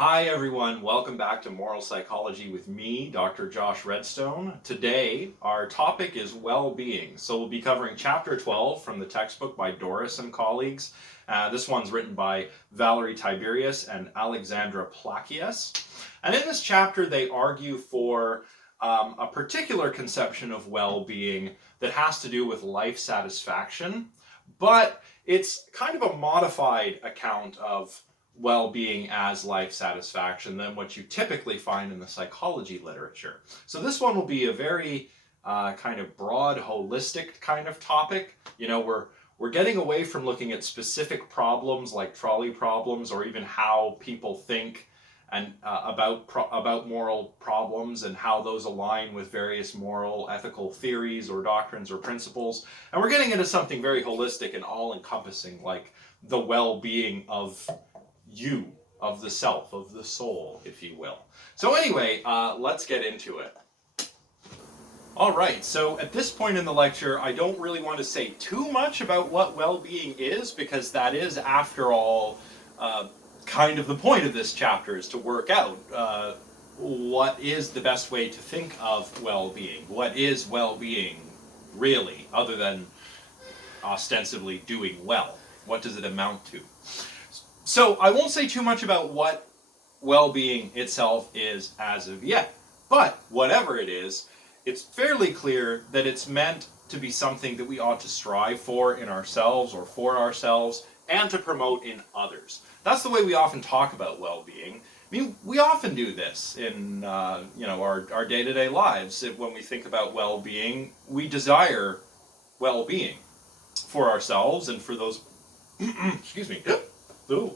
Hi everyone, welcome back to Moral Psychology with me, Dr. Josh Redstone. Today, our topic is well-being. So we'll be covering chapter 12 from the textbook by Doris and colleagues. This one's written by Valerie Tiberius and Alexandra Plakias. And in this chapter, they argue for a particular conception of well-being that has to do with life satisfaction, but it's kind of a modified account of well-being as life satisfaction than what you typically find in the psychology literature. So this one will be a very kind of broad, holistic kind of topic. You know, we're getting away from looking at specific problems like trolley problems or even how people think and about moral problems and how those align with various moral, ethical theories or doctrines or principles. And we're getting into something very holistic and all-encompassing, like the well-being of you, of the self, of the soul, if you will. So anyway, let's get into it. All right, so at this point in the lecture, I don't really want to say too much about what well-being is, because that is, after all, kind of the point of this chapter, is to work out what is the best way to think of well-being. What is well-being, really, other than ostensibly doing well? What does it amount to? So I won't say too much about what well-being itself is as of yet, but whatever it is, it's fairly clear that it's meant to be something that we ought to strive for in ourselves or for ourselves and to promote in others. That's the way we often talk about well-being. I mean, we often do this in our day-to-day lives. When we think about well-being, we desire well-being for ourselves and for those excuse me. Ooh.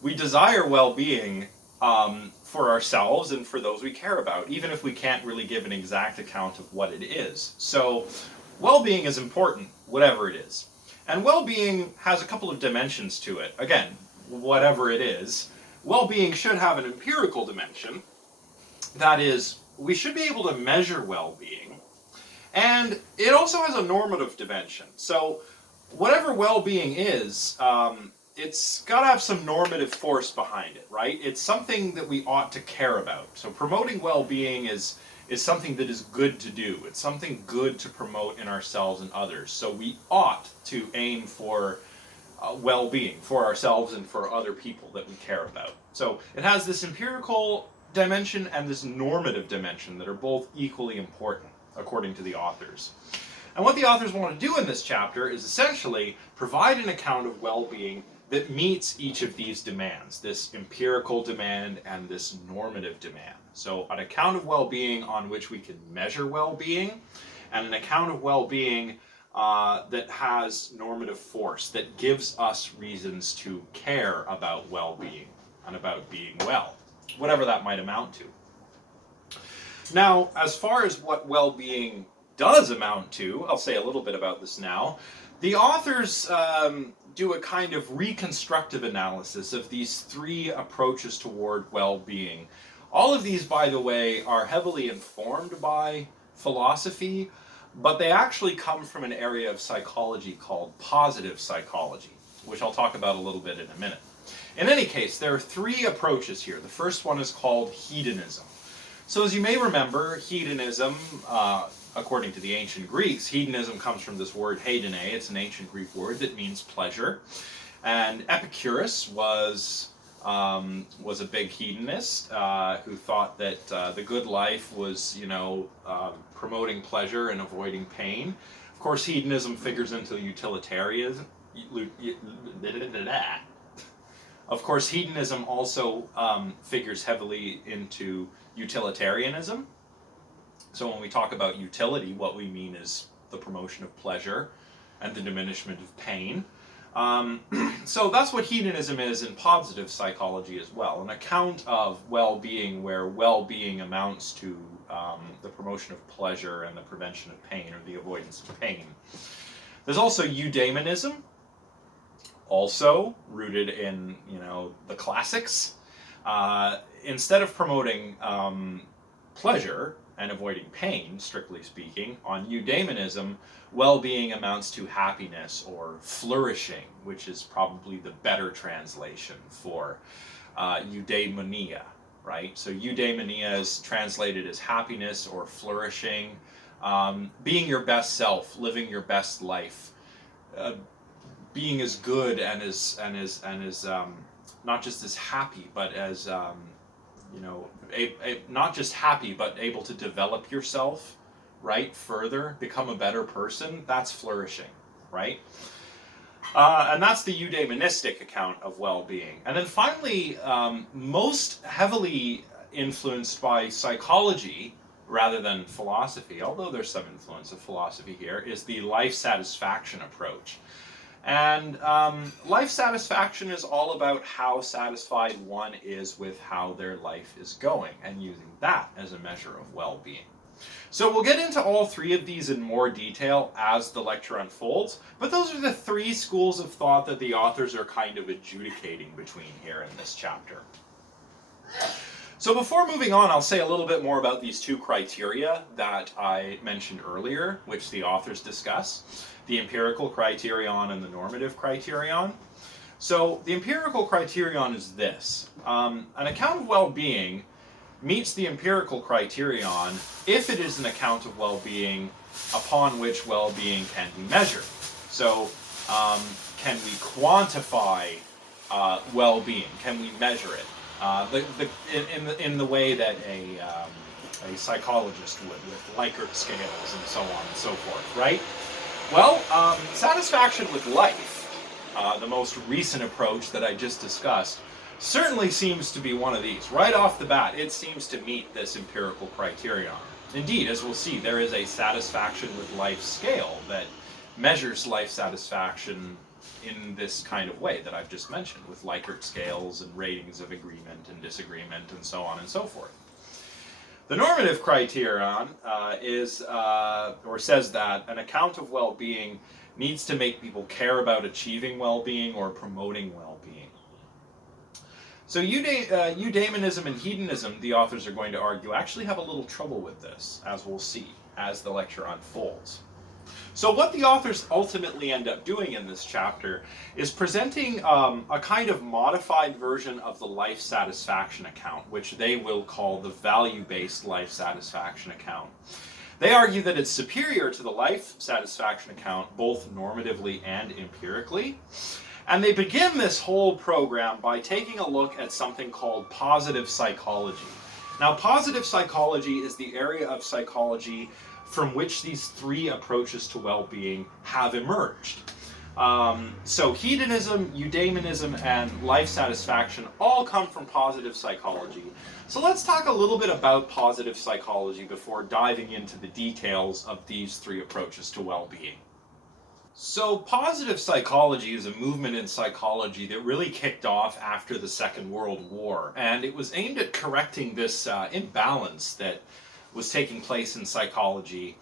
We desire well-being for ourselves and for those we care about, even if we can't really give an exact account of what it is. So, well-being is important, whatever it is. And well-being has a couple of dimensions to it. Again, whatever it is, well-being should have an empirical dimension. That is, we should be able to measure well-being. And it also has a normative dimension. So, whatever well-being is, it's got to have some normative force behind it, right? It's something that we ought to care about. So promoting well-being is something that is good to do. It's something good to promote in ourselves and others. So we ought to aim for well-being for ourselves and for other people that we care about. So it has this empirical dimension and this normative dimension that are both equally important, according to the authors. And what the authors want to do in this chapter is essentially provide an account of well-being that meets each of these demands, this empirical demand and this normative demand. So an account of well-being on which we can measure well-being, and an account of well-being that has normative force, that gives us reasons to care about well-being and about being well, whatever that might amount to. Now, as far as what well-being does amount to, I'll say a little bit about this now. The authors do a kind of reconstructive analysis of these three approaches toward well-being. All of these, by the way, are heavily informed by philosophy, but they actually come from an area of psychology called positive psychology, which I'll talk about a little bit in a minute. In any case, there are three approaches here. The first one is called hedonism. So as you may remember, hedonism, according to the ancient Greeks, hedonism comes from this word hedone. It's an ancient Greek word that means pleasure. And Epicurus was a big hedonist who thought that the good life was, promoting pleasure and avoiding pain. Of course, hedonism figures into utilitarianism. Of course, hedonism also figures heavily into utilitarianism. So when we talk about utility, what we mean is the promotion of pleasure and the diminishment of pain. So that's what hedonism is in positive psychology as well, an account of well-being where well-being amounts to the promotion of pleasure and the prevention of pain or the avoidance of pain. There's also eudaimonism, also rooted in the classics. Instead of promoting pleasure, and avoiding pain, strictly speaking. On eudaimonism, well-being amounts to happiness or flourishing, which is probably the better translation for eudaimonia, right? So eudaimonia is translated as happiness or flourishing, being your best self, living your best life, being as good and as not just as happy, but as not just happy, but able to develop yourself, right? Further, become a better person. That's flourishing, right? And that's the eudaimonistic account of well-being. And then finally, most heavily influenced by psychology rather than philosophy, although there's some influence of philosophy here, is the life satisfaction approach. And life satisfaction is all about how satisfied one is with how their life is going, and using that as a measure of well-being. So we'll get into all three of these in more detail as the lecture unfolds, but those are the three schools of thought that the authors are kind of adjudicating between here in this chapter. So before moving on, I'll say a little bit more about these two criteria that I mentioned earlier, which the authors discuss, the empirical criterion and the normative criterion. So the empirical criterion is this. An account of well-being meets the empirical criterion if it is an account of well-being upon which well-being can be measured. So can we quantify well-being? Can we measure it? In the way that a psychologist would, with Likert scales and so on and so forth, right? Well, satisfaction with life, the most recent approach that I just discussed, certainly seems to be one of these. Right off the bat, it seems to meet this empirical criterion. Indeed, as we'll see, there is a satisfaction with life scale that measures life satisfaction in this kind of way that I've just mentioned, with Likert scales and ratings of agreement and disagreement and so on and so forth. The normative criterion says that an account of well-being needs to make people care about achieving well-being or promoting well-being. So eudaimonism and hedonism, the authors are going to argue, actually have a little trouble with this, as we'll see as the lecture unfolds. So what the authors ultimately end up doing in this chapter is presenting a kind of modified version of the life satisfaction account, which they will call the value-based life satisfaction account. They argue that it's superior to the life satisfaction account, both normatively and empirically. And they begin this whole program by taking a look at something called positive psychology. Now, positive psychology is the area of psychology from which these three approaches to well-being have emerged. So hedonism, eudaimonism, and life satisfaction all come from positive psychology. So let's talk a little bit about positive psychology before diving into the details of these three approaches to well-being. So positive psychology is a movement in psychology that really kicked off after the Second World War, and it was aimed at correcting this imbalance that was taking place in psychology,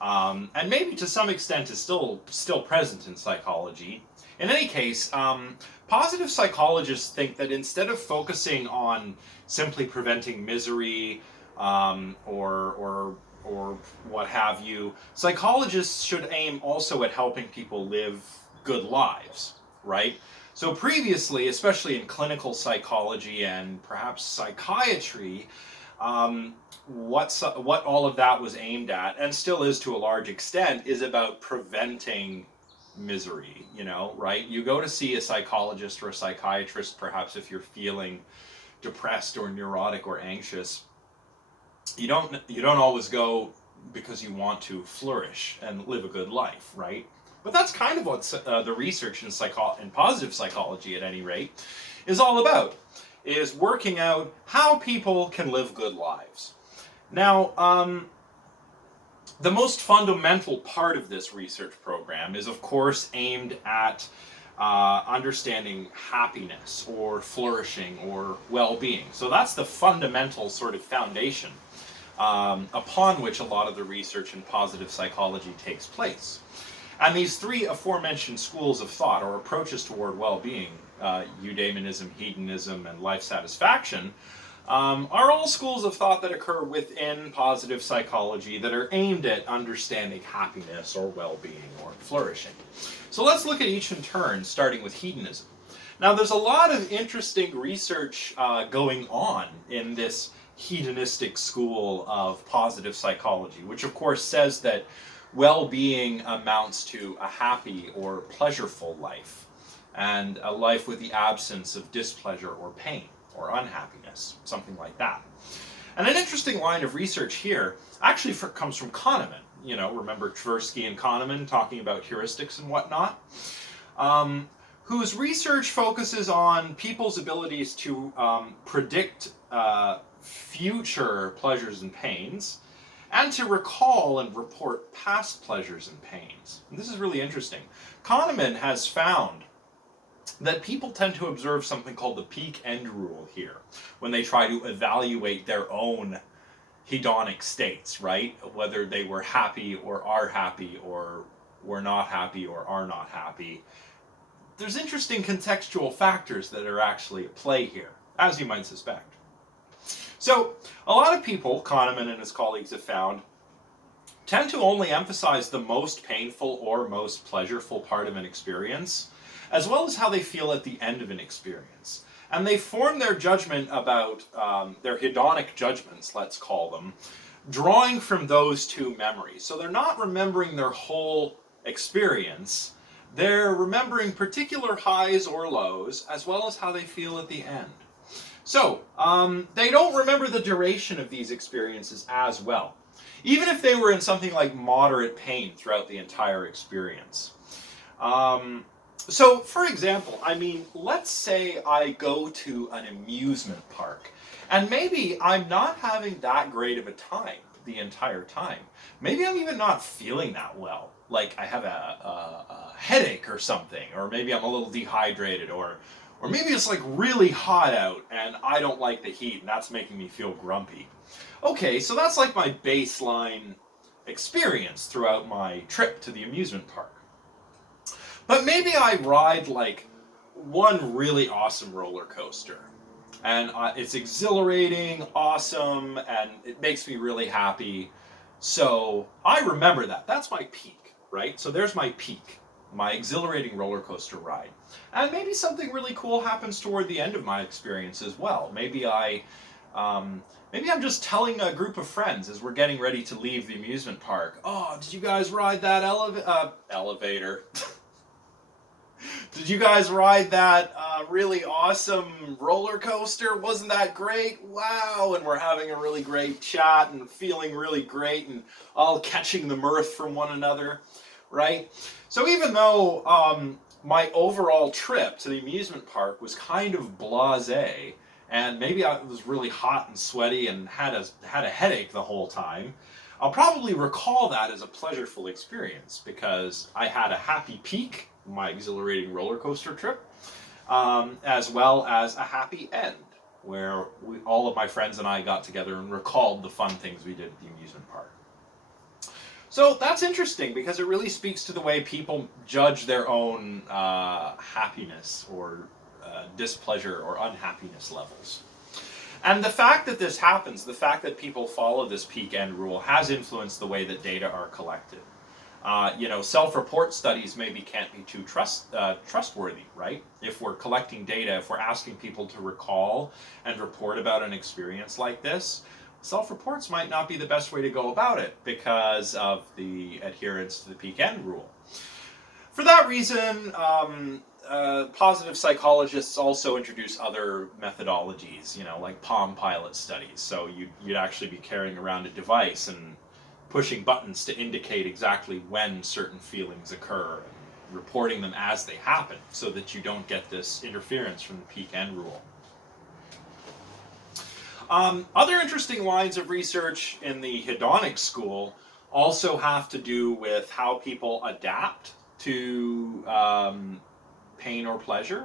and maybe to some extent is still present in psychology. In any case, positive psychologists think that instead of focusing on simply preventing misery or what have you, psychologists should aim also at helping people live good lives, right? So previously, especially in clinical psychology and perhaps psychiatry, what all of that was aimed at, and still is to a large extent, is about preventing misery, right? You go to see a psychologist or a psychiatrist, perhaps if you're feeling depressed or neurotic or anxious. You don't always go because you want to flourish and live a good life, right? But that's kind of what the research in positive psychology, at any rate, is all about, is working out how people can live good lives. Now, the most fundamental part of this research program is, of course, aimed at understanding happiness or flourishing or well-being. So that's the fundamental sort of foundation upon which a lot of the research in positive psychology takes place. And these three aforementioned schools of thought, or approaches toward well-being, eudaimonism, hedonism, and life satisfaction, are all schools of thought that occur within positive psychology that are aimed at understanding happiness or well-being or flourishing. So let's look at each in turn, starting with hedonism. Now, there's a lot of interesting research going on in this hedonistic school of positive psychology, which of course says that well-being amounts to a happy or pleasureful life, and a life with the absence of displeasure or pain or unhappiness, something like that. And an interesting line of research here actually comes from Kahneman. You know, remember Tversky and Kahneman talking about heuristics and whatnot? Whose research focuses on people's abilities to predict future pleasures and pains, and to recall and report past pleasures and pains. And this is really interesting. Kahneman has found that people tend to observe something called the peak-end rule here when they try to evaluate their own hedonic states, right? Whether they were happy or are happy, or were not happy or are not happy. There's interesting contextual factors that are actually at play here, as you might suspect. So, a lot of people, Kahneman and his colleagues have found, tend to only emphasize the most painful or most pleasureful part of an experience, as well as how they feel at the end of an experience. And they form their judgment about their hedonic judgments, let's call them, drawing from those two memories. So they're not remembering their whole experience, they're remembering particular highs or lows, as well as how they feel at the end. So, they don't remember the duration of these experiences as well, even if they were in something like moderate pain throughout the entire experience. So, for example, I mean, let's say I go to an amusement park, and maybe I'm not having that great of a time the entire time. Maybe I'm even not feeling that well. Like I have a headache or something, or maybe I'm a little dehydrated, or maybe it's like really hot out and I don't like the heat and that's making me feel grumpy. Okay, so that's like my baseline experience throughout my trip to the amusement park. But maybe I ride like one really awesome roller coaster, and it's exhilarating, awesome, and it makes me really happy. So I remember that. That's my peak, right? So there's my peak, my exhilarating roller coaster ride. And maybe something really cool happens toward the end of my experience as well. Maybe I'm just telling a group of friends as we're getting ready to leave the amusement park, oh, did you guys ride that elevator? Did you guys ride that really awesome roller coaster? Wasn't that great? Wow! And we're having a really great chat and feeling really great and all catching the mirth from one another, right? So even though my overall trip to the amusement park was kind of blasé, and maybe I was really hot and sweaty and had a headache the whole time, I'll probably recall that as a pleasureful experience because I had a happy peak, my exhilarating roller coaster trip, as well as a happy end, where all of my friends and I got together and recalled the fun things we did at the amusement park. So that's interesting because it really speaks to the way people judge their own happiness or displeasure or unhappiness levels. And the fact that this happens, the fact that people follow this peak-end rule has influenced the way that data are collected. Self-report studies maybe can't be too trustworthy, right? If we're collecting data, if we're asking people to recall and report about an experience like this, self-reports might not be the best way to go about it because of the adherence to the peak-end rule. For that reason, positive psychologists also introduce other methodologies, like Palm Pilot studies. So you'd actually be carrying around a device and pushing buttons to indicate exactly when certain feelings occur, and reporting them as they happen so that you don't get this interference from the peak-end rule. Other interesting lines of research in the hedonic school also have to do with how people adapt to pain or pleasure,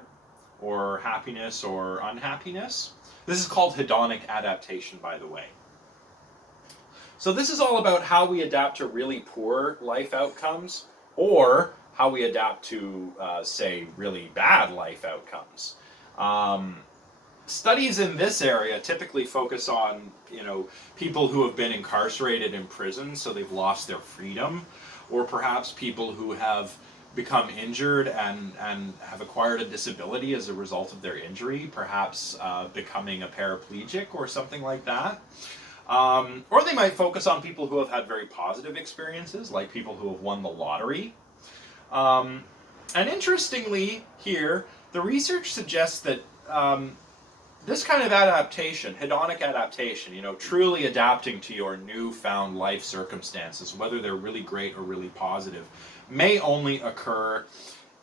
or happiness or unhappiness. This is called hedonic adaptation, by the way. So this is all about how we adapt to really poor life outcomes, or how we adapt to, say, really bad life outcomes. studies in this area typically focus on, people who have been incarcerated in prison, so they've lost their freedom, or perhaps people who have become injured and have acquired a disability as a result of their injury, perhaps becoming a paraplegic or something like that. Or they might focus on people who have had very positive experiences, like people who have won the lottery. And interestingly here, the research suggests that this kind of adaptation, hedonic adaptation, truly adapting to your newfound life circumstances, whether they're really great or really positive, may only occur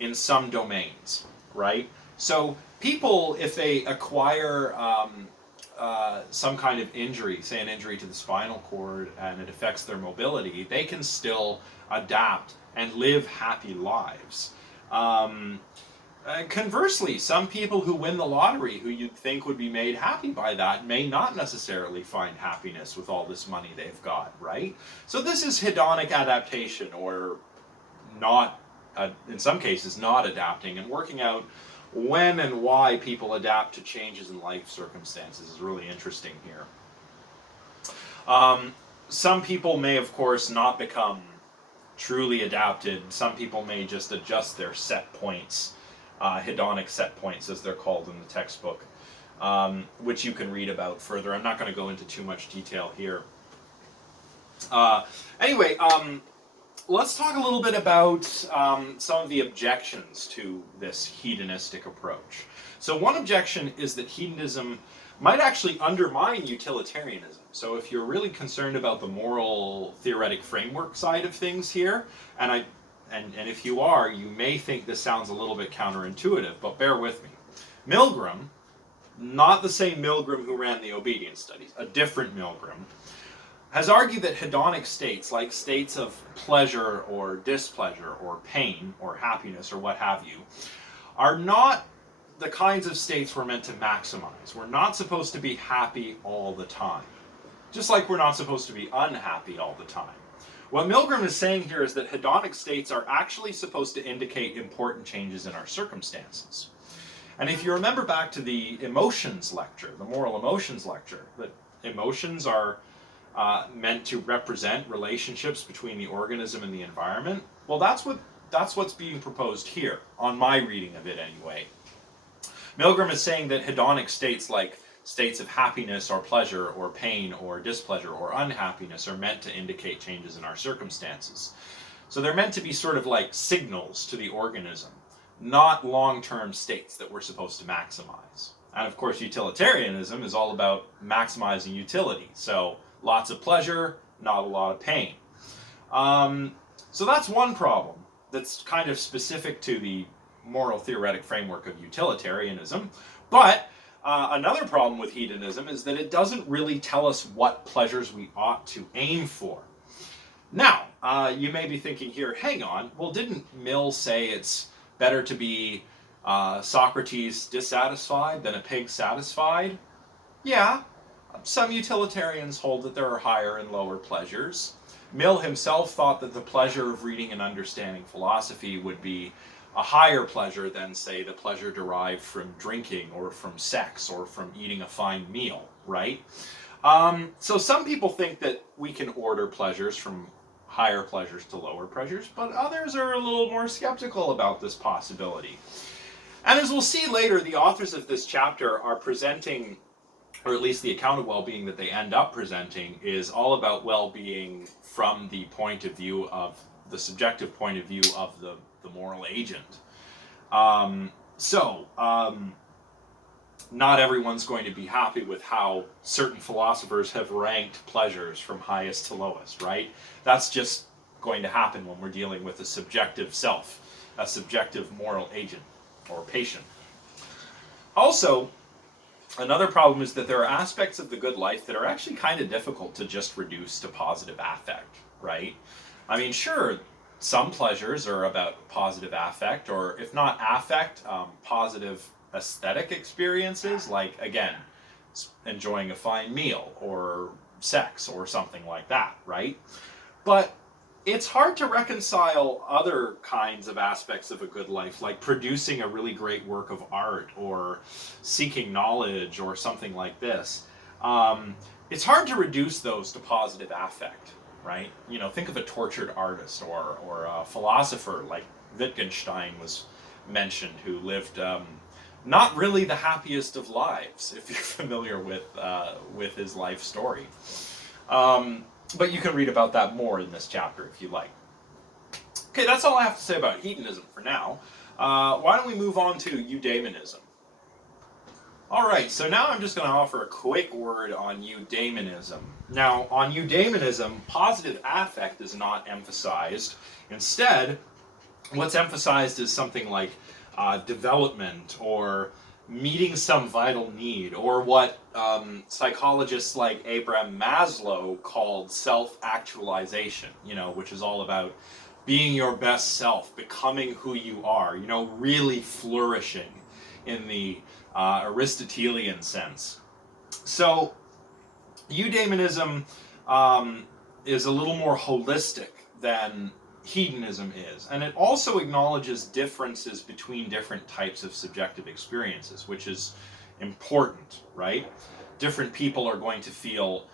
in some domains, right? So people, if they acquire some kind of injury, say an injury to the spinal cord, and it affects their mobility, they can still adapt and live happy lives. Conversely, some people who win the lottery, who you'd think would be made happy by that, may not necessarily find happiness with all this money they've got, right? So this is hedonic adaptation, or not, in some cases, not adapting, and working out when and why people adapt to changes in life circumstances is really interesting here. Some people may, of course, not become truly adapted. Some people may just adjust their set points, hedonic set points as they're called in the textbook, which you can read about further. I'm not going to go into too much detail here. Anyway, let's talk a little bit about some of the objections to this hedonistic approach. So one objection is that hedonism might actually undermine utilitarianism. So if you're really concerned about the moral theoretic framework side of things here, and if you are, you may think this sounds a little bit counterintuitive, but bear with me. Milgram, not the same Milgram who ran the obedience studies, a different Milgram, has argued that hedonic states, like states of pleasure or displeasure or pain or happiness or what have you, are not the kinds of states we're meant to maximize. We're not supposed to be happy all the time, just like we're not supposed to be unhappy all the time. What Milgram is saying here is that hedonic states are actually supposed to indicate important changes in our circumstances. And if you remember back to the emotions lecture, the moral emotions lecture, that emotions are meant to represent relationships between the organism and the environment, well, that's what's being proposed here, on my reading of it anyway. Milgram is saying that hedonic states, like states of happiness or pleasure or pain or displeasure or unhappiness, are meant to indicate changes in our circumstances. So they're meant to be sort of like signals to the organism, not long-term states that we're supposed to maximize. And of course, utilitarianism is all about maximizing utility. So lots of pleasure, not a lot of pain. So that's one problem that's kind of specific to the moral theoretic framework of utilitarianism. But another problem with hedonism is that it doesn't really tell us what pleasures we ought to aim for. Now, you may be thinking here, hang on, well, didn't Mill say it's better to be Socrates dissatisfied than a pig satisfied? Yeah, some utilitarians hold that there are higher and lower pleasures. Mill himself thought that the pleasure of reading and understanding philosophy would be a higher pleasure than, say, the pleasure derived from drinking or from sex or from eating a fine meal, right? So some people think that we can order pleasures from higher pleasures to lower pleasures, but others are a little more skeptical about this possibility. And as we'll see later, the authors of this chapter are presenting, or at least the account of well-being that they end up presenting, is all about well-being from the point of view of the subjective point of view of the moral agent. Not everyone's going to be happy with how certain philosophers have ranked pleasures from highest to lowest, right? That's just going to happen when we're dealing with a subjective self, a subjective moral agent or patient. Also, another problem is that there are aspects of the good life that are actually kind of difficult to just reduce to positive affect, right? I mean, sure, some pleasures are about positive affect, or if not affect, positive aesthetic experiences, like, again, enjoying a fine meal or sex or something like that, right? But it's hard to reconcile other kinds of aspects of a good life, like producing a really great work of art or seeking knowledge or something like this. It's hard to reduce those to positive affect, right? You know, think of a tortured artist or a philosopher like Wittgenstein was mentioned, who lived not really the happiest of lives, if you're familiar with his life story. But you can read about that more in this chapter if you like. Okay, that's all I have to say about hedonism for now. Why don't we move on to eudaimonism? Alright, so now I'm just going to offer a quick word on eudaimonism. Now, on eudaimonism, positive affect is not emphasized. Instead, what's emphasized is something like development or meeting some vital need, or what psychologists like Abraham Maslow called self-actualization, you know, which is all about being your best self, becoming who you are, you know, really flourishing in the Aristotelian sense. So, eudaimonism is a little more holistic than hedonism is, and it also acknowledges differences between different types of subjective experiences, which is important, right? Different people are going to feel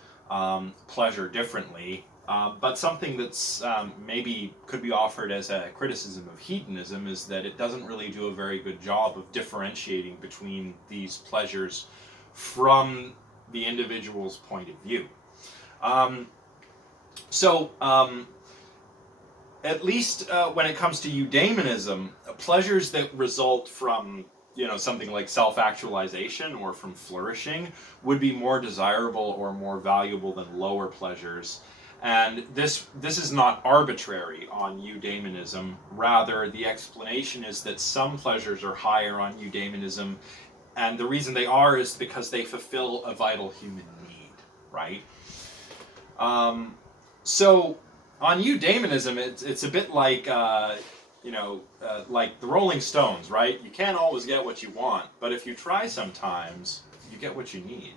pleasure differently, but something that's maybe could be offered as a criticism of hedonism is that it doesn't really do a very good job of differentiating between these pleasures from the individual's point of view. At least when it comes to eudaimonism, pleasures that result from, you know, something like self-actualization or from flourishing would be more desirable or more valuable than lower pleasures. And this is not arbitrary on eudaimonism. Rather, the explanation is that some pleasures are higher on eudaimonism, and the reason they are is because they fulfill a vital human need, right? So on eudaimonism, it's a bit like like the Rolling Stones, right? You can't always get what you want, but if you try sometimes, you get what you need.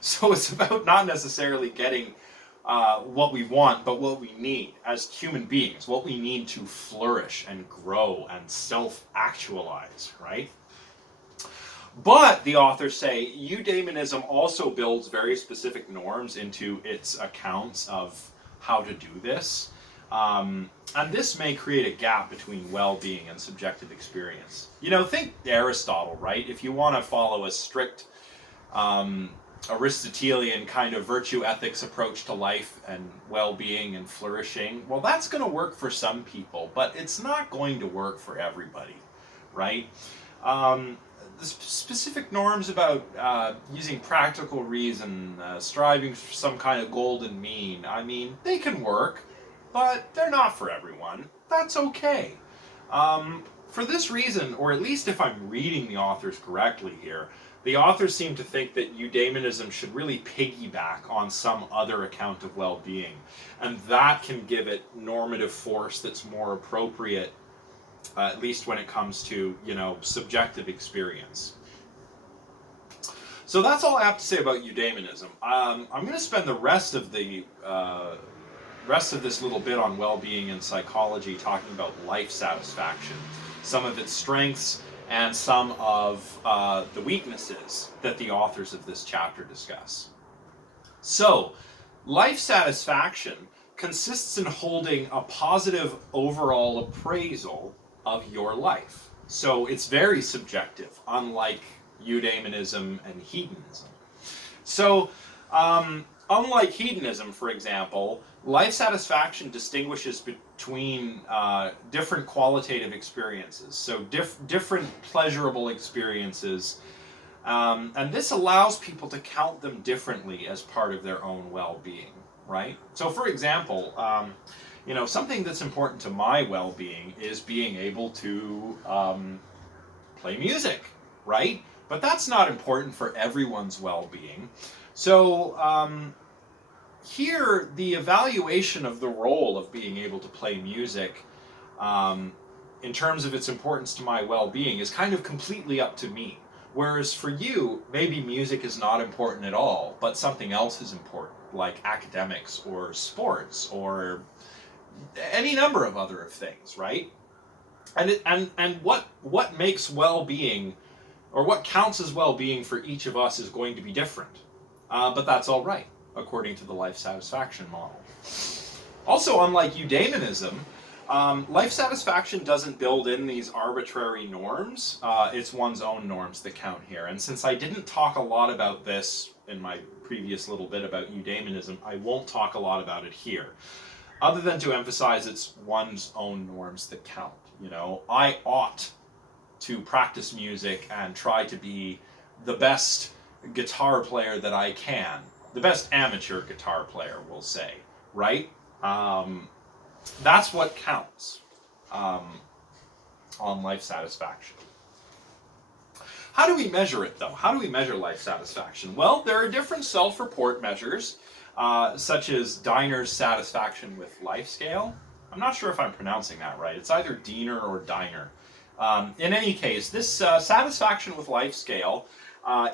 So it's about not necessarily getting what we want, but what we need as human beings, what we need to flourish and grow and self-actualize, right? But, the authors say, eudaimonism also builds very specific norms into its accounts of how to do this. And this may create a gap between well-being and subjective experience. You know, think Aristotle, right? If you want to follow a strict Aristotelian kind of virtue ethics approach to life and well-being and flourishing, well, that's going to work for some people, but it's not going to work for everybody, right? The specific norms about using practical reason, striving for some kind of golden mean, I mean, they can work, but they're not for everyone. That's okay. For this reason, or at least if I'm reading the authors correctly here, the authors seem to think that eudaimonism should really piggyback on some other account of well-being, and that can give it normative force that's more appropriate, at least when it comes to, you know, subjective experience. So that's all I have to say about eudaimonism. I'm going to spend the rest of this little bit on well-being and psychology talking about life satisfaction, some of its strengths and some of the weaknesses that the authors of this chapter discuss. So, life satisfaction consists in holding a positive overall appraisal of your life. So it's very subjective, unlike eudaimonism and hedonism. So, unlike hedonism, for example, life satisfaction distinguishes between different qualitative experiences, so different pleasurable experiences, and this allows people to count them differently as part of their own well-being, right? So, for example, you know, something that's important to my well-being is being able to play music, right? But that's not important for everyone's well-being. So here, the evaluation of the role of being able to play music in terms of its importance to my well-being is kind of completely up to me. Whereas for you, maybe music is not important at all, but something else is important, like academics or sports or any number of other things, right? And what makes well-being, or what counts as well-being for each of us, is going to be different. But that's all right, according to the life satisfaction model. Also, unlike eudaimonism, life satisfaction doesn't build in these arbitrary norms. It's one's own norms that count here. And since I didn't talk a lot about this in my previous little bit about eudaimonism, I won't talk a lot about it here, other than to emphasize it's one's own norms that count. You know, I ought to practice music and try to be the best guitar player that I can. The best amateur guitar player, we'll say, right? That's what counts on life satisfaction. How do we measure it, though? How do we measure life satisfaction? Well, there are different self-report measures, such as Diner's satisfaction with life scale. I'm not sure if I'm pronouncing that right. It's either Diener or Diner. In any case, this satisfaction with life scale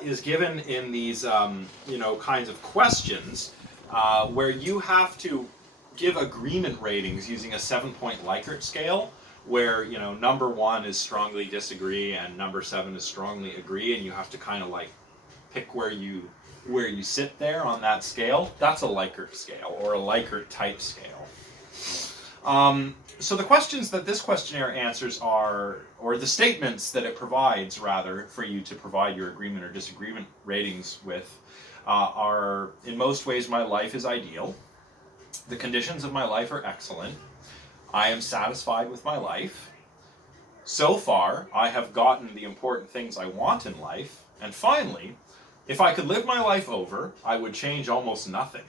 is given in these, kinds of questions where you have to give agreement ratings using a 7-point Likert scale, where number 1 is strongly disagree and number 7 is strongly agree, and you have to kind of like pick where you sit there on that scale. That's a Likert scale, or a Likert type scale. So the questions that this questionnaire answers are, or the statements that it provides, rather, for you to provide your agreement or disagreement ratings with, are, in most ways, my life is ideal. The conditions of my life are excellent. I am satisfied with my life. So far, I have gotten the important things I want in life. And finally, if I could live my life over, I would change almost nothing.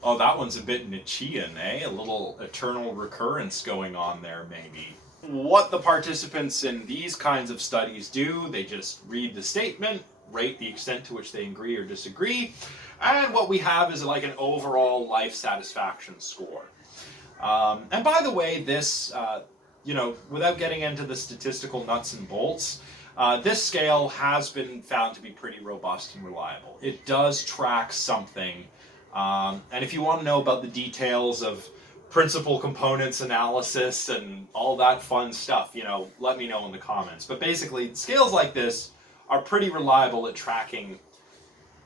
Oh, that one's a bit Nietzschean, eh? A little eternal recurrence going on there, maybe. What the participants in these kinds of studies do, they just read the statement, rate the extent to which they agree or disagree, and what we have is like an overall life satisfaction score. And by the way, this, without getting into the statistical nuts and bolts, this scale has been found to be pretty robust and reliable. It does track something. And if you want to know about the details of principal components analysis and all that fun stuff, let me know in the comments. But basically, scales like this are pretty reliable at tracking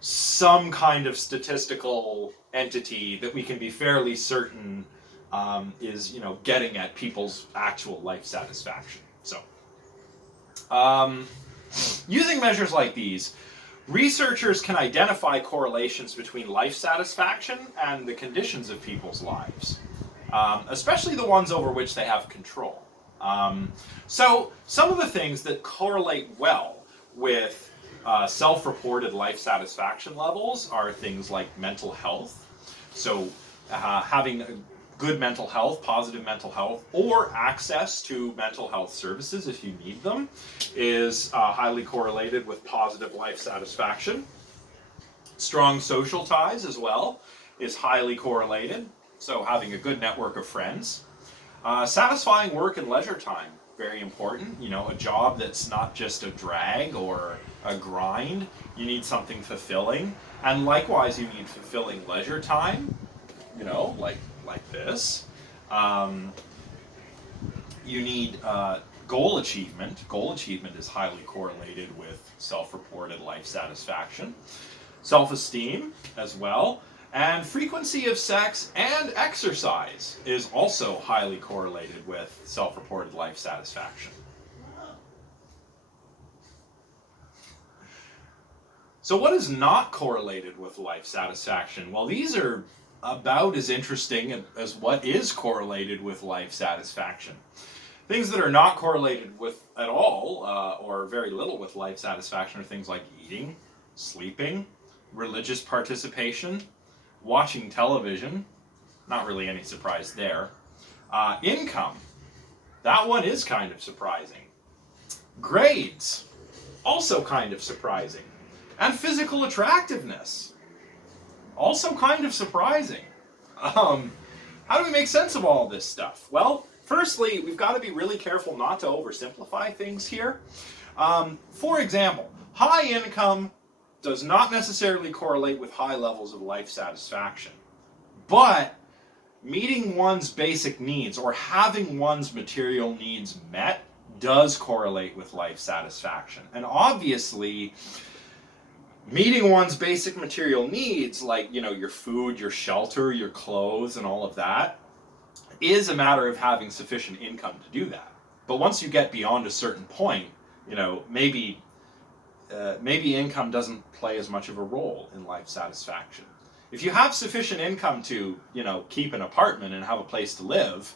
some kind of statistical entity that we can be fairly certain is, getting at people's actual life satisfaction. So, using measures like these, researchers can identify correlations between life satisfaction and the conditions of people's lives, especially the ones over which they have control. So some of the things that correlate well with self-reported life satisfaction levels are things like mental health. So having good mental health, positive mental health, or access to mental health services if you need them is highly correlated with positive life satisfaction. Strong social ties as well is highly correlated, so having a good network of friends. Satisfying work and leisure time, very important. A job that's not just a drag or a grind. You need something fulfilling, and likewise you need fulfilling leisure time, like this. You need goal achievement. Goal achievement is highly correlated with self-reported life satisfaction. Self-esteem as well. And frequency of sex and exercise is also highly correlated with self-reported life satisfaction. So what is not correlated with life satisfaction? Well, these are about as interesting as what is correlated with life satisfaction. Things that are not correlated with at all, or very little with life satisfaction, are things like eating, sleeping, religious participation, watching television, not really any surprise there. Income, that one is kind of surprising. Grades, also kind of surprising. And physical attractiveness, also kind of surprising. How do we make sense of all this stuff? Well, firstly, we've got to be really careful not to oversimplify things here. For example, high income does not necessarily correlate with high levels of life satisfaction. But meeting one's basic needs or having one's material needs met does correlate with life satisfaction. And obviously, meeting one's basic material needs, like, your food, your shelter, your clothes, and all of that, is a matter of having sufficient income to do that. But once you get beyond a certain point, maybe income doesn't play as much of a role in life satisfaction. If you have sufficient income to, keep an apartment and have a place to live,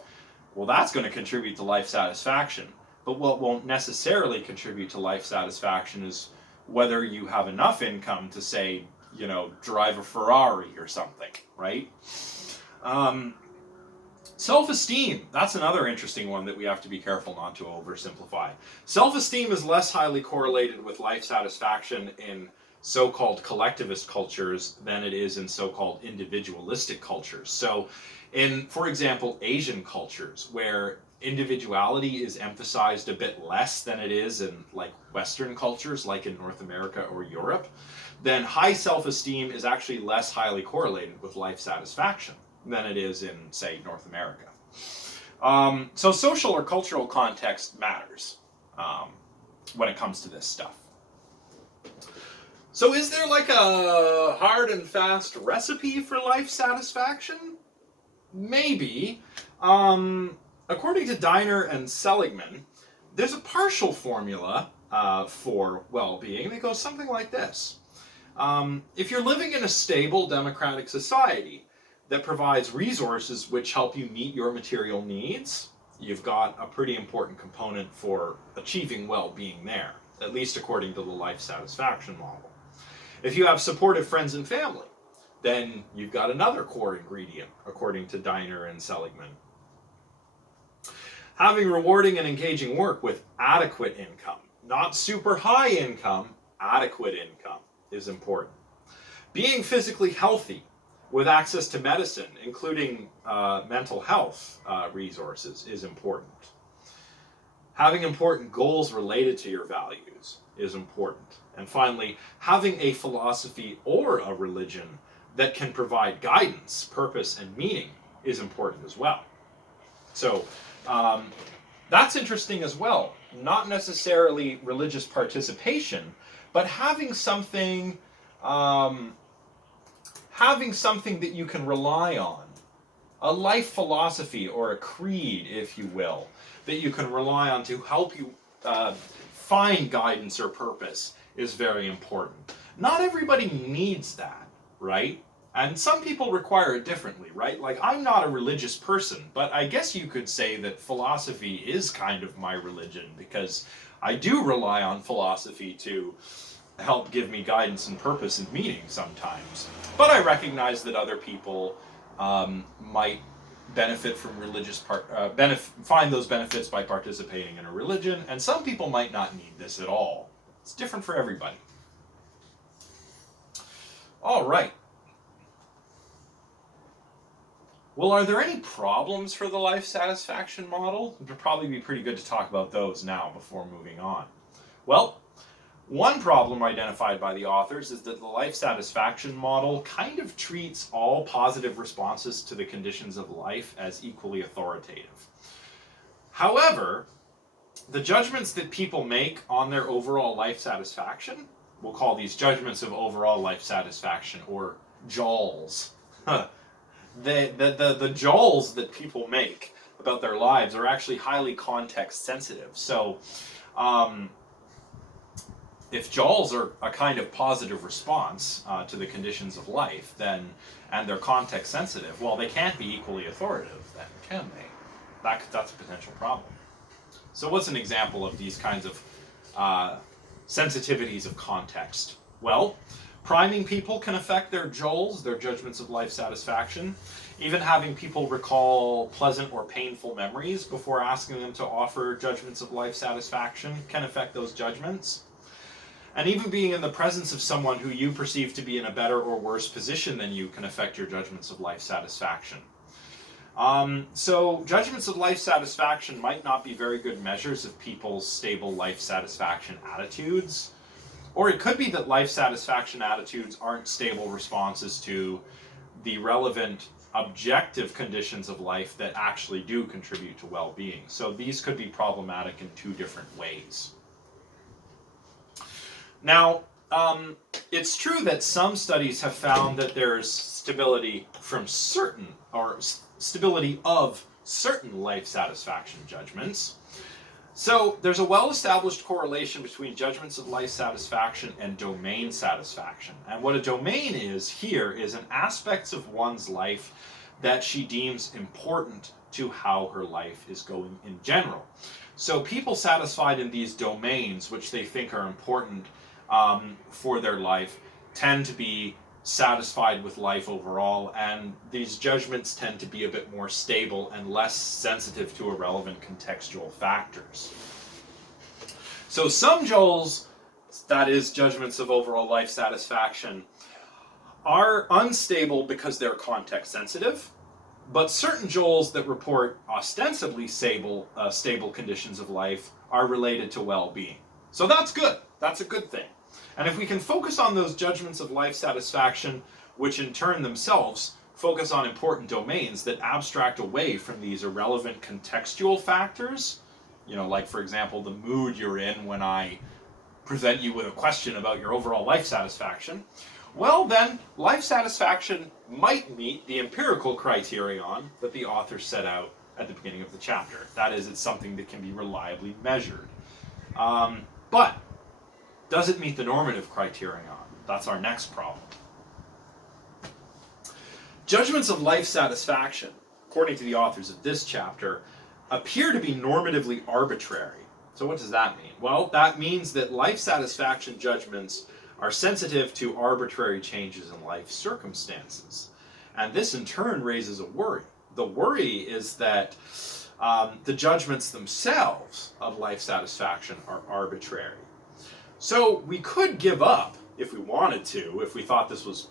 well, that's going to contribute to life satisfaction. But what won't necessarily contribute to life satisfaction is whether you have enough income to, say, drive a Ferrari or something, right? Self-esteem, that's another interesting one that we have to be careful not to oversimplify. Self-esteem is less highly correlated with life satisfaction in so-called collectivist cultures than it is in so-called individualistic cultures. So in, for example, Asian cultures, where individuality is emphasized a bit less than it is in like Western cultures, like in North America or Europe, then high self-esteem is actually less highly correlated with life satisfaction than it is in, say, North America. So social or cultural context matters when it comes to this stuff. So is there like a hard and fast recipe for life satisfaction? Maybe. According to Diner and Seligman, there's a partial formula for well-being that goes something like this. If you're living in a stable democratic society that provides resources which help you meet your material needs, you've got a pretty important component for achieving well-being there, at least according to the life satisfaction model. If you have supportive friends and family, then you've got another core ingredient, according to Diner and Seligman. Having rewarding and engaging work with adequate income, not super high income, adequate income is important. Being physically healthy with access to medicine, including mental health resources, is important. Having important goals related to your values is important. And finally, having a philosophy or a religion that can provide guidance, purpose, and meaning is important as well. So that's interesting as well. Not necessarily religious participation, but having something that you can rely on. A life philosophy or a creed, if you will, that you can rely on to help you find guidance or purpose is very important. Not everybody needs that, right? And some people require it differently, right? Like, I'm not a religious person, but I guess you could say that philosophy is kind of my religion, because I do rely on philosophy to help give me guidance and purpose and meaning sometimes. But I recognize that other people might benefit from find those benefits by participating in a religion, and some people might not need this at all. It's different for everybody. All right. Well, are there any problems for the life satisfaction model? It would probably be pretty good to talk about those now before moving on. Well, one problem identified by the authors is that the life satisfaction model kind of treats all positive responses to the conditions of life as equally authoritative. However, the judgments that people make on their overall life satisfaction, we'll call these judgments of overall life satisfaction, or JOLs. The JOLs that people make about their lives are actually highly context sensitive. So if JOLs are a kind of positive response to the conditions of life, then, and they're context sensitive, well, they can't be equally authoritative then, can they? That's a potential problem. So what's an example of these kinds of sensitivities of context? Well, priming people can affect their JOLs, their judgments of life satisfaction. Even having people recall pleasant or painful memories before asking them to offer judgments of life satisfaction can affect those judgments. And even being in the presence of someone who you perceive to be in a better or worse position than you can affect your judgments of life satisfaction. So judgments of life satisfaction might not be very good measures of people's stable life satisfaction attitudes. Or it could be that life satisfaction attitudes aren't stable responses to the relevant objective conditions of life that actually do contribute to well-being. So these could be problematic in two different ways. Now, it's true that some studies have found that there's stability from certain, or stability of certain life satisfaction judgments. So there's a well-established correlation between judgments of life satisfaction and domain satisfaction. And what a domain is here is an aspect of one's life that she deems important to how her life is going in general. So people satisfied in these domains, which they think are important for their life, tend to be satisfied with life overall, and these judgments tend to be a bit more stable and less sensitive to irrelevant contextual factors. So some JOLs, that is judgments of overall life satisfaction, are unstable because they're context sensitive, but certain JOLs that report ostensibly stable conditions of life are related to well-being. So that's good. That's a good thing. And if we can focus on those judgments of life satisfaction, which in turn themselves focus on important domains that abstract away from these irrelevant contextual factors, like for example, the mood you're in when I present you with a question about your overall life satisfaction, well then, life satisfaction might meet the empirical criterion that the author set out at the beginning of the chapter. That is, it's something that can be reliably measured. But does it meet the normative criterion? That's our next problem. Judgments of life satisfaction, according to the authors of this chapter, appear to be normatively arbitrary. So what does that mean? Well, that means that life satisfaction judgments are sensitive to arbitrary changes in life circumstances. And this in turn raises a worry. The worry is that the judgments themselves of life satisfaction are arbitrary. So we could give up, if we wanted to, if we thought this was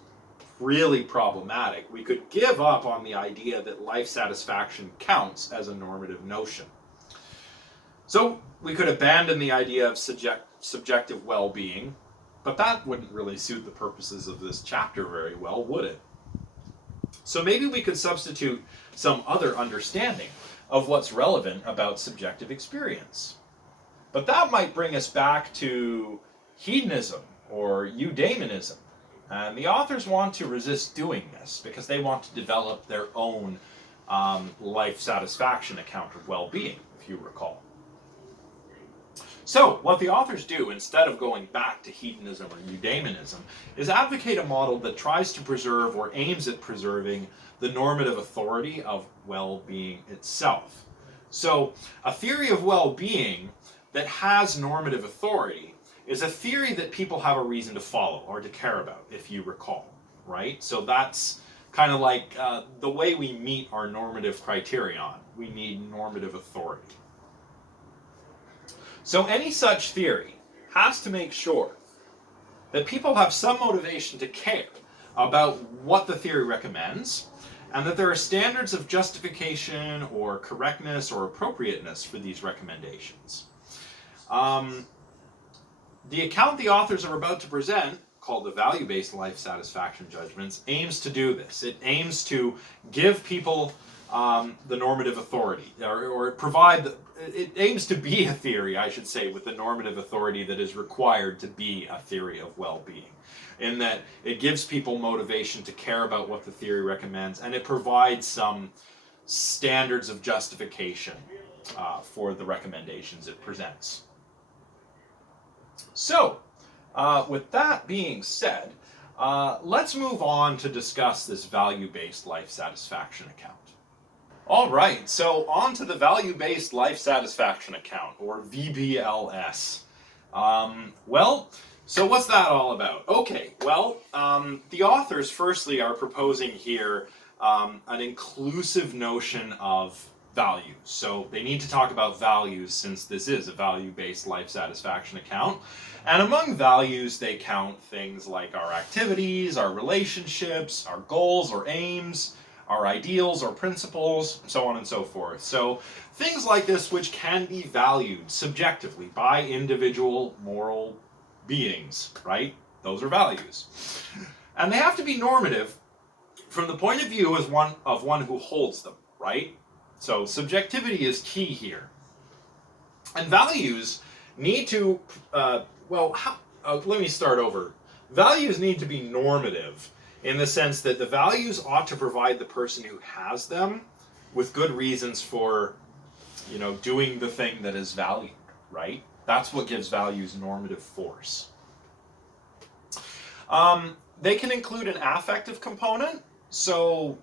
really problematic, we could give up on the idea that life satisfaction counts as a normative notion. So we could abandon the idea of subjective well-being, but that wouldn't really suit the purposes of this chapter very well, would it? So maybe we could substitute some other understanding of what's relevant about subjective experience. But that might bring us back to hedonism or eudaimonism. And the authors want to resist doing this because they want to develop their own life satisfaction account of well-being, if you recall. So what the authors do, instead of going back to hedonism or eudaimonism, is advocate a model that tries to preserve or aims at preserving the normative authority of well-being itself. So a theory of well-being that has normative authority is a theory that people have a reason to follow or to care about, if you recall, right? So that's kind of like the way we meet our normative criterion. We need normative authority. So any such theory has to make sure that people have some motivation to care about what the theory recommends, and that there are standards of justification or correctness or appropriateness for these recommendations. The account the authors are about to present, called the value-based life satisfaction judgments, aims to do this. It aims to give people the normative authority, or provide, it aims to be a theory, I should say, with the normative authority that is required to be a theory of well-being. In that it gives people motivation to care about what the theory recommends, and it provides some standards of justification for the recommendations it presents. So, with that being said, let's move on to discuss this value-based life satisfaction account. All right, so on to the value-based life satisfaction account, or VBLS. So what's that all about? Okay, well, the authors firstly are proposing here an inclusive notion of values. So they need to talk about values since this is a value-based life satisfaction account. And among values, they count things like our activities, our relationships, our goals or aims, our ideals or principles, so on and so forth. So things like this which can be valued subjectively by individual moral beings, right? Those are values. And they have to be normative from the point of view as one who holds them, right? So subjectivity is key here. And values need to, let me start over. Values need to be normative in the sense that the values ought to provide the person who has them with good reasons for, doing the thing that is valued, right? That's what gives values normative force. They can include an affective component. So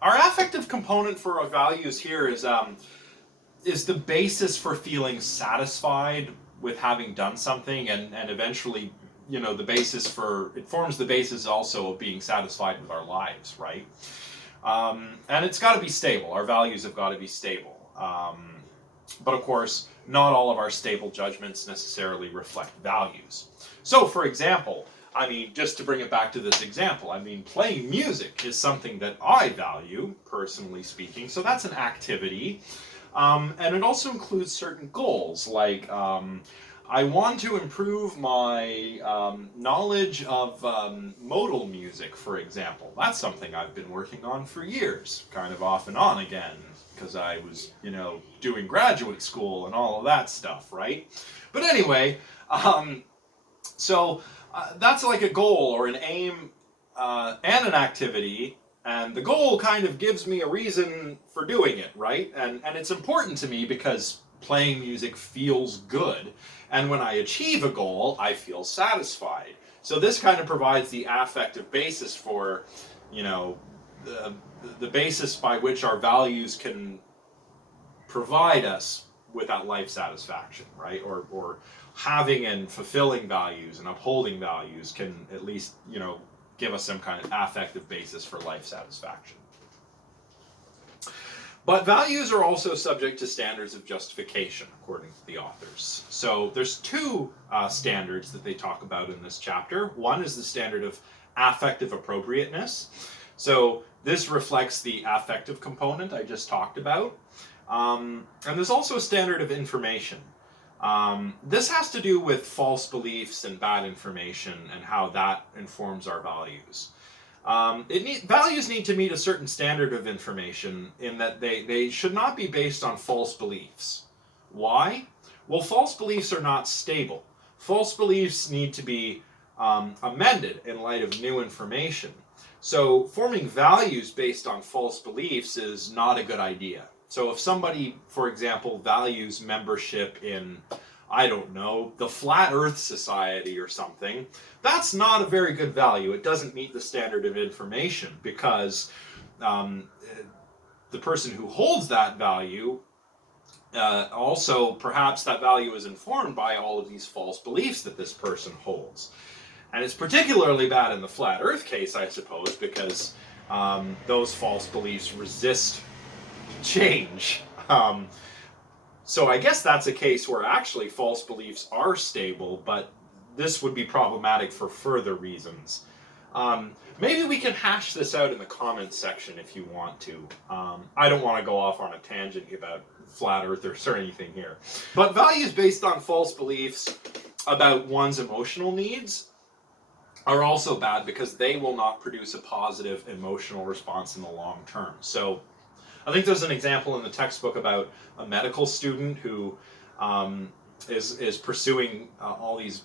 our affective component for our values here is the basis for feeling satisfied with having done something, and eventually, it forms the basis also of being satisfied with our lives, right? And it's got to be stable. Our values have got to be stable. But of course, not all of our stable judgments necessarily reflect values. So, for example, just to bring it back to this example, playing music is something that I value, personally speaking. So that's an activity. And it also includes certain goals, like I want to improve my knowledge of modal music, for example. That's something I've been working on for years, kind of off and on again, because I was, doing graduate school and all of that stuff, right? But anyway, so that's like a goal or an aim and an activity. And the goal kind of gives me a reason for doing it, right? And it's important to me because playing music feels good. And when I achieve a goal, I feel satisfied. So this kind of provides the affective basis for, the basis by which our values can provide us with that life satisfaction, right? Or having and fulfilling values and upholding values can at least, give us some kind of affective basis for life satisfaction. But values are also subject to standards of justification, according to the authors. So there's two standards that they talk about in this chapter. One is the standard of affective appropriateness. So this reflects the affective component I just talked about. And there's also a standard of information. This has to do with false beliefs and bad information and how that informs our values. Values need to meet a certain standard of information in that they should not be based on false beliefs. Why? Well, false beliefs are not stable. False beliefs need to be amended in light of new information. So forming values based on false beliefs is not a good idea. So if somebody, for example, values membership in, the Flat Earth Society or something, that's not a very good value. It doesn't meet the standard of information because the person who holds that value, also perhaps that value is informed by all of these false beliefs that this person holds. And it's particularly bad in the Flat Earth case, I suppose, because those false beliefs resist change. So I guess that's a case where actually false beliefs are stable, but this would be problematic for further reasons. Maybe we can hash this out in the comments section if you want to. I don't want to go off on a tangent about flat earthers or anything here. But values based on false beliefs about one's emotional needs are also bad because they will not produce a positive emotional response in the long term. So I think there's an example in the textbook about a medical student who is pursuing all these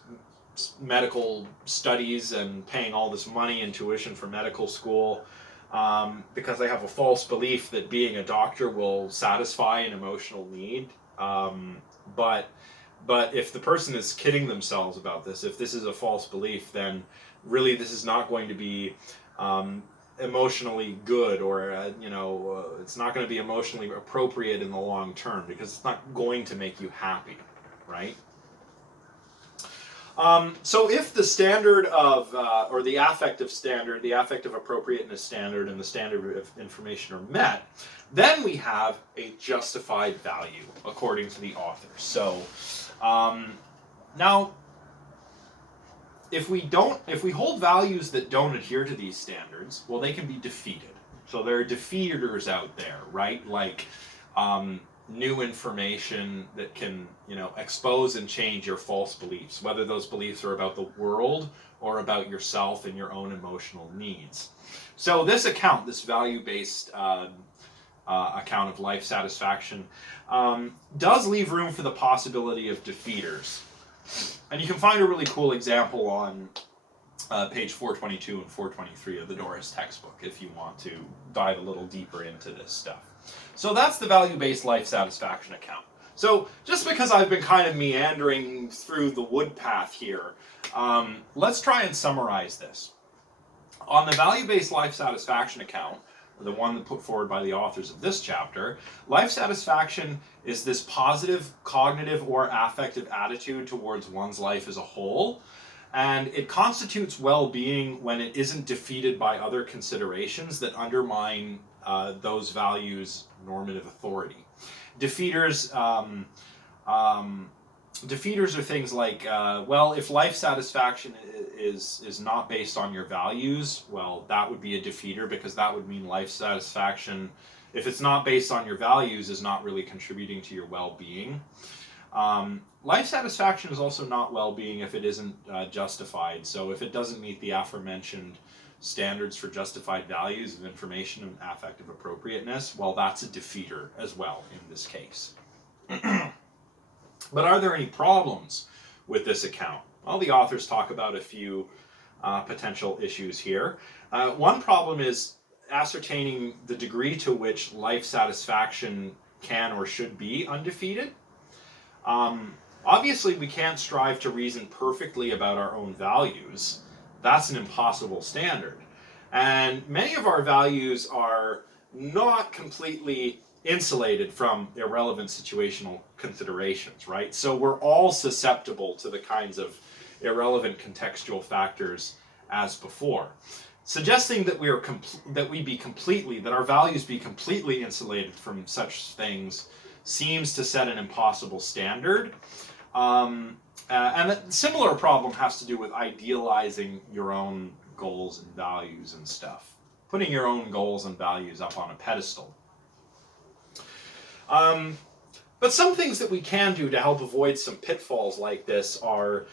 medical studies and paying all this money and tuition for medical school because they have a false belief that being a doctor will satisfy an emotional need. But if the person is kidding themselves about this, if this is a false belief, then really this is not going to be emotionally good, or it's not going to be emotionally appropriate in the long term because it's not going to make you happy, right? So if the standard of, or the affective standard, the affective appropriateness standard, and the standard of information are met, then we have a justified value, according to the author. So now, if we hold values that don't adhere to these standards, well, they can be defeated. So there are defeaters out there, right? Like new information that can, expose and change your false beliefs, whether those beliefs are about the world or about yourself and your own emotional needs. So this account, this value-based account of life satisfaction, does leave room for the possibility of defeaters. And you can find a really cool example on page 422 and 423 of the Doris textbook if you want to dive a little deeper into this stuff. So that's the value-based life satisfaction account. So just because I've been kind of meandering through the wood path here, let's try and summarize this. On the value-based life satisfaction account, the one put forward by the authors of this chapter, life satisfaction is this positive cognitive or affective attitude towards one's life as a whole, and it constitutes well-being when it isn't defeated by other considerations that undermine those values' normative authority. Defeaters are things like, if life satisfaction is not based on your values, well, that would be a defeater, because that would mean life satisfaction, if it's not based on your values, is not really contributing to your well-being. Life satisfaction is also not well-being if it isn't justified. So if it doesn't meet the aforementioned standards for justified values of information and affective appropriateness, well, that's a defeater as well in this case. But are there any problems with this account? Well, the authors talk about a few potential issues here. One problem is ascertaining the degree to which life satisfaction can or should be undefeated. Obviously, we can't strive to reason perfectly about our own values. That's an impossible standard. And many of our values are not completely insulated from irrelevant situational considerations, right? So we're all susceptible to the kinds of irrelevant contextual factors as before. Suggesting that that our values be completely insulated from such things seems to set an impossible standard. And a similar problem has to do with idealizing your own goals and values and stuff. Putting your own goals and values up on a pedestal. But some things that we can do to help avoid some pitfalls like this are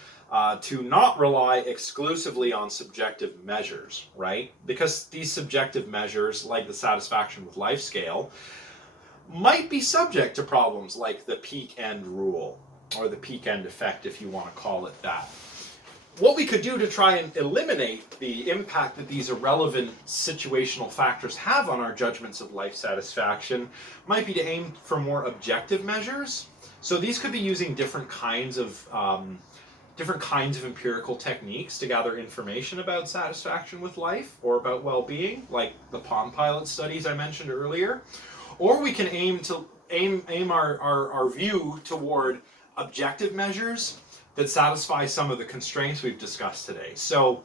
to not rely exclusively on subjective measures, right? Because these subjective measures, like the satisfaction with life scale, might be subject to problems like the peak end rule, or the peak end effect, if you want to call it that. What we could do to try and eliminate the impact that these irrelevant situational factors have on our judgments of life satisfaction might be to aim for more objective measures. So these could be using different kinds of empirical techniques to gather information about satisfaction with life or about well-being, like the Palm Pilot studies I mentioned earlier. Or we can aim our view toward objective measures that satisfy some of the constraints we've discussed today. So,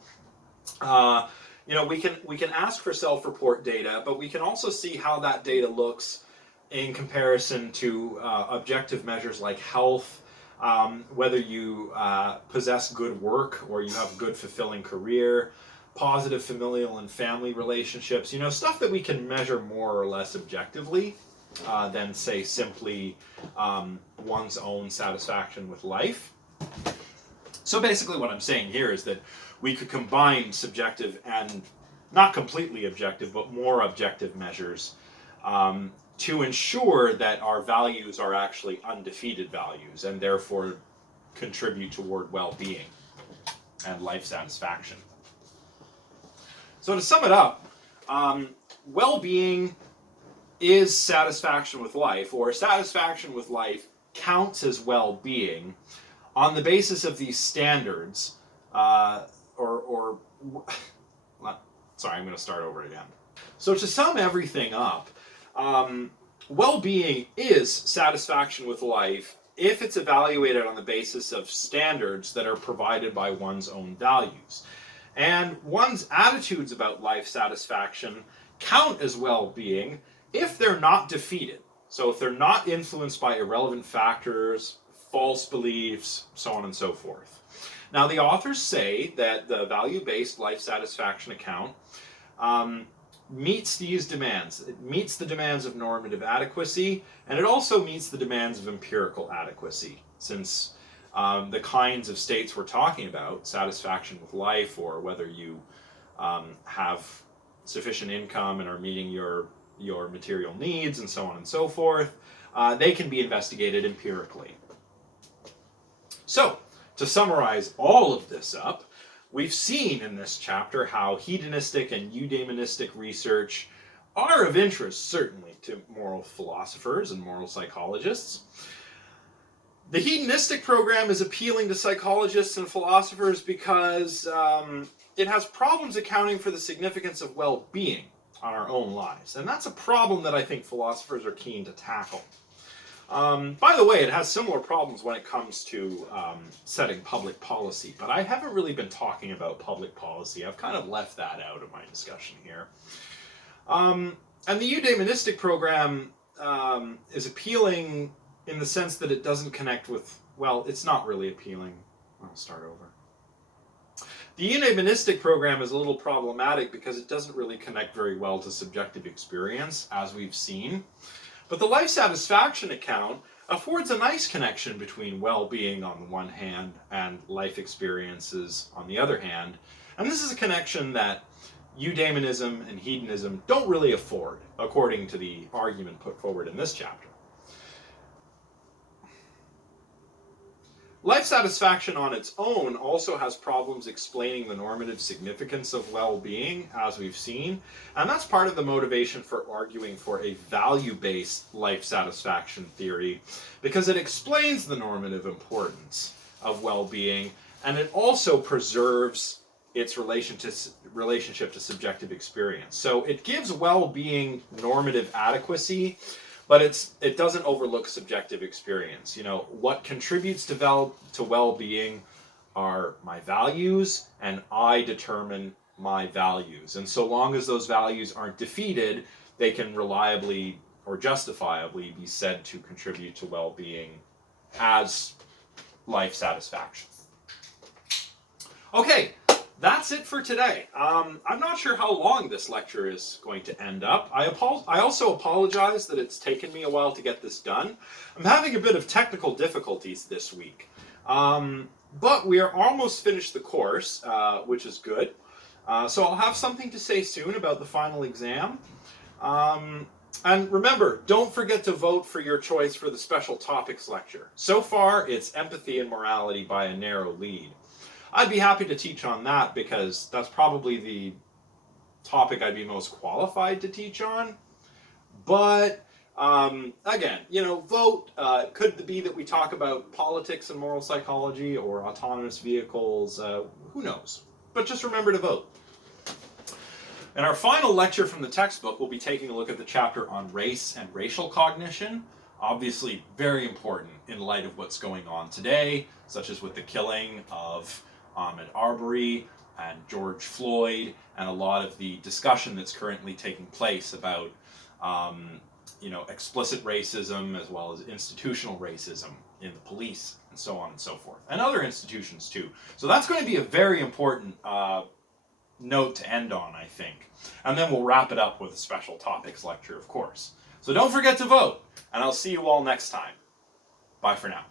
we can ask for self-report data, but we can also see how that data looks in comparison to objective measures like health, whether you possess good work or you have a good fulfilling career, positive familial and family relationships, stuff that we can measure more or less objectively than, say, simply one's own satisfaction with life. So basically what I'm saying here is that we could combine subjective and not completely objective, but more objective measures to ensure that our values are actually undefeated values and therefore contribute toward well-being and life satisfaction. So to sum it up, well-being is satisfaction with life, or satisfaction with life counts as well-being on the basis of these standards, sorry, I'm going to start over again. So to sum everything up, well-being is satisfaction with life if it's evaluated on the basis of standards that are provided by one's own values. And one's attitudes about life satisfaction count as well-being if they're not defeated. So if they're not influenced by irrelevant factors, false beliefs, so on and so forth. Now, the authors say that the value-based life satisfaction account meets these demands. It meets the demands of normative adequacy, and it also meets the demands of empirical adequacy, since the kinds of states we're talking about, satisfaction with life, or whether you have sufficient income and are meeting your material needs, and so on and so forth, they can be investigated empirically. So, to summarize all of this up, we've seen in this chapter how hedonistic and eudaimonistic research are of interest, certainly, to moral philosophers and moral psychologists. The hedonistic program is appealing to psychologists and philosophers because it has problems accounting for the significance of well-being on our own lives. And that's a problem that I think philosophers are keen to tackle. By the way, it has similar problems when it comes to setting public policy, but I haven't really been talking about public policy. I've kind of left that out of my discussion here. And the eudaimonistic program is appealing in the sense that it doesn't connect with, well, it's not really appealing. I'll start over. The eudaimonistic program is a little problematic because it doesn't really connect very well to subjective experience, as we've seen. But the life satisfaction account affords a nice connection between well-being on the one hand and life experiences on the other hand. And this is a connection that eudaimonism and hedonism don't really afford, according to the argument put forward in this chapter. Life satisfaction on its own also has problems explaining the normative significance of well-being, as we've seen, and that's part of the motivation for arguing for a value-based life satisfaction theory, because it explains the normative importance of well-being, and it also preserves its relationship to subjective experience. So it gives well-being normative adequacy, but it doesn't overlook subjective experience. You know, what contributes to well-being are my values, and I determine my values. And so long as those values aren't defeated, they can reliably or justifiably be said to contribute to well-being as life satisfaction. Okay, that's it for today. I'm not sure how long this lecture is going to end up. I also apologize that it's taken me a while to get this done. I'm having a bit of technical difficulties this week. But we are almost finished the course, which is good. So I'll have something to say soon about the final exam. And remember, don't forget to vote for your choice for the special topics lecture. So far, it's empathy and morality by a narrow lead. I'd be happy to teach on that because that's probably the topic I'd be most qualified to teach on. But again, you know, vote. Could it be that we talk about politics and moral psychology or autonomous vehicles? Who knows? But just remember to vote. In our final lecture from the textbook, we'll be taking a look at the chapter on race and racial cognition. Obviously very important in light of what's going on today, such as with the killing of Ahmaud Arbery and George Floyd, and a lot of the discussion that's currently taking place about explicit racism as well as institutional racism in the police and so on and so forth, and other institutions too. So that's going to be a very important note to end on, I think. And then we'll wrap it up with a special topics lecture, of course. So don't forget to vote, and I'll see you all next time. Bye for now.